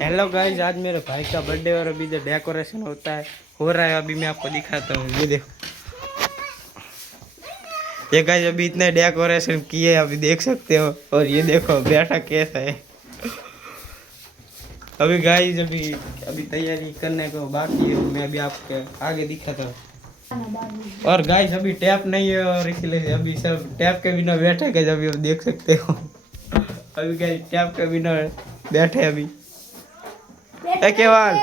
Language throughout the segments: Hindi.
हेलो गाइस, आज मेरे भाई का बर्थडे और अभी जो डेकोरेशन होता है हो रहा है, अभी मैं आपको दिखाता हूँ। ये देखो, ये गाइस अभी इतने डेकोरेशन किए अभी देख सकते हो। और ये देखो बैठा कैसा है। अभी गाइस अभी अभी तैयारी करने को बाकी है, मैं अभी आपके आगे दिखाता हूँ। और गाइस अभी टैप नहीं है और इसलिए अभी सब टैप के बिना बैठे गाइस, अभी आप देख सकते हो। अभी गाइस टैप के बिना बैठे अभी केवल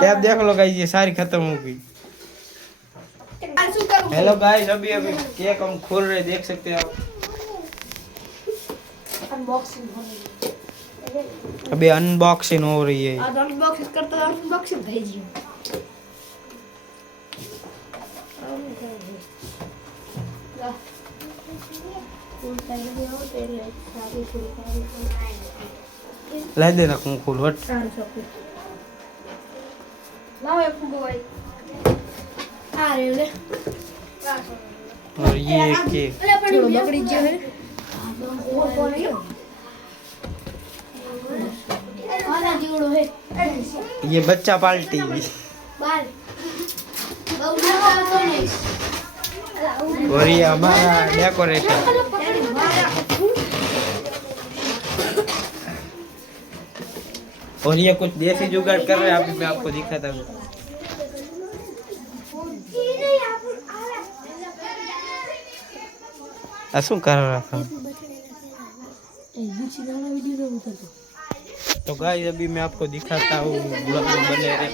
टैप देख लो गाइस, ये सारी खत्म हो गई। हेलो गाइस, अभी अभी केक हम खोल रहे, देख सकते हो। अभी अनबॉक्सिंग हो रही है। अनबॉक्सिंग करता अनबॉक्सिंग भेजिए। ला देना खोल हट। और ये केक ये बच्चा पार्टी और ये हमारा डेकोरेशन। और ये कुछ देसी जुगाड़ कर रहे हैं, अभी मैं आपको दिखाता हूँ। શું कर रहा था? तो गाइस अभी मैं आपको दिखाता हूँ, ब्लॉग में बने रहे।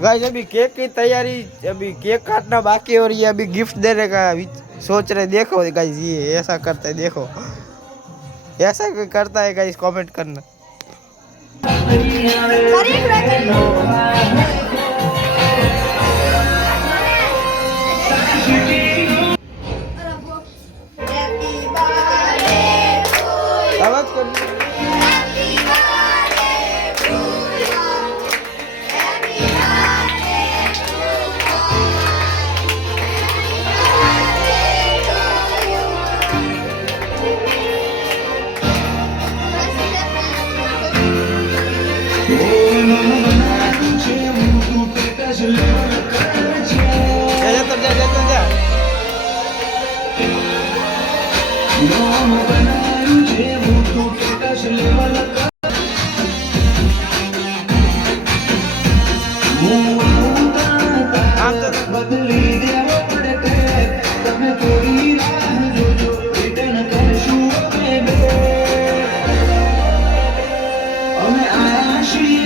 गाइस अभी केक की तैयारी, अभी केक काटना बाकी और ये अभी गिफ्ट देने का सोच रहे। देखो गाइस, ये ऐसा करता है, देखो ऐसा करता है गाइस, कमेंट करना। आवाज कर। She